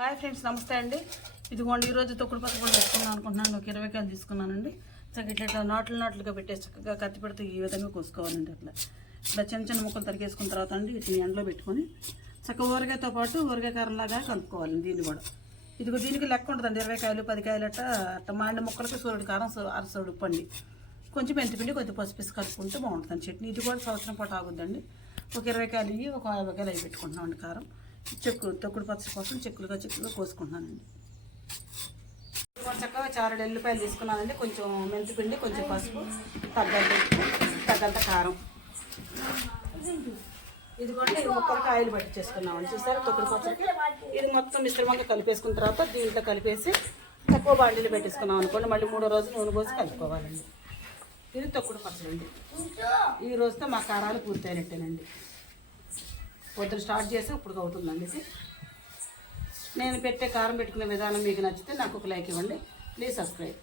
Hi friends, నమస్తే అండి. ఇదిగోండి ఈరోజు తొక్కుడు పచ్చడి పెట్టుకుందాం అనుకుంటున్నాను. ఒక 20 కాయలు తీసుకున్నానండి. చక్కగా ఇట్లా నాట్లుగా పెట్టేసి చక్కగా కత్తి పెడితే ఈ విధంగా కోసుకోవాలండి. ఇట్లా చిన్న చిన్న ముక్కలు తరిగేసుకున్న తర్వాత అండి వీటిని ఎండలో పెట్టుకొని చక్కగా ఊరగాయతో పాటు ఊరగాయ కారంలాగా కలుపుకోవాలండి. దీన్ని కూడా దీనికి లెక్క ఉంటుందండి. 20 కాయలు 10 కాయలు అట్లా మాండి ముక్కలకి సూర్యుడు కారం అరసోడు పండి కొంచెం మెంతిపిండి కొంచెం పసుపేసి కలుపుకుంటే బాగుంటుంది చట్నీ. ఇది కూడా సంవత్సరం పాటు ఆగుద్దండి. ఒక 20 కాయలు ఇవి ఒక 50 కాయలు అవి పెట్టుకుంటున్నామండి. కారం తొక్కుడు పచ్చడి కోసం చెక్కులుగా కోసుకుంటున్నానండి. చక్కగా 6 ఎల్లిపాయలు తీసుకున్నానండి. కొంచెం మెంతిపిండి కొంచెం పసుపు తగ్గంత కారం. ఇదిగోండి ముక్కలకి ఆయిల్ పట్టి చేసుకున్నామండి. చూసారా తొక్కుడు పచ్చడికి ఇది మొత్తం మిశ్రమంగా కలిపేసుకున్న తర్వాత దీంట్లో కలిపేసి తక్కువ బాండీలు పెట్టేసుకున్నాం అనుకోండి. మళ్ళీ 3వ రోజు నూనె పోసి కలుపుకోవాలండి. ఇది తొక్కుడు పచ్చడి అండి. ఈ రోజుతో మా కారాలు పూర్తయినట్టేనండి. పొద్దున స్టార్ట్ చేసి ఇప్పుడు అవుతుందండి. ఇది నేను పెట్టే కారం పెట్టుకునే విధానం మీకు నచ్చితే నాకు ఒక లైక్ ఇవ్వండి. Please subscribe.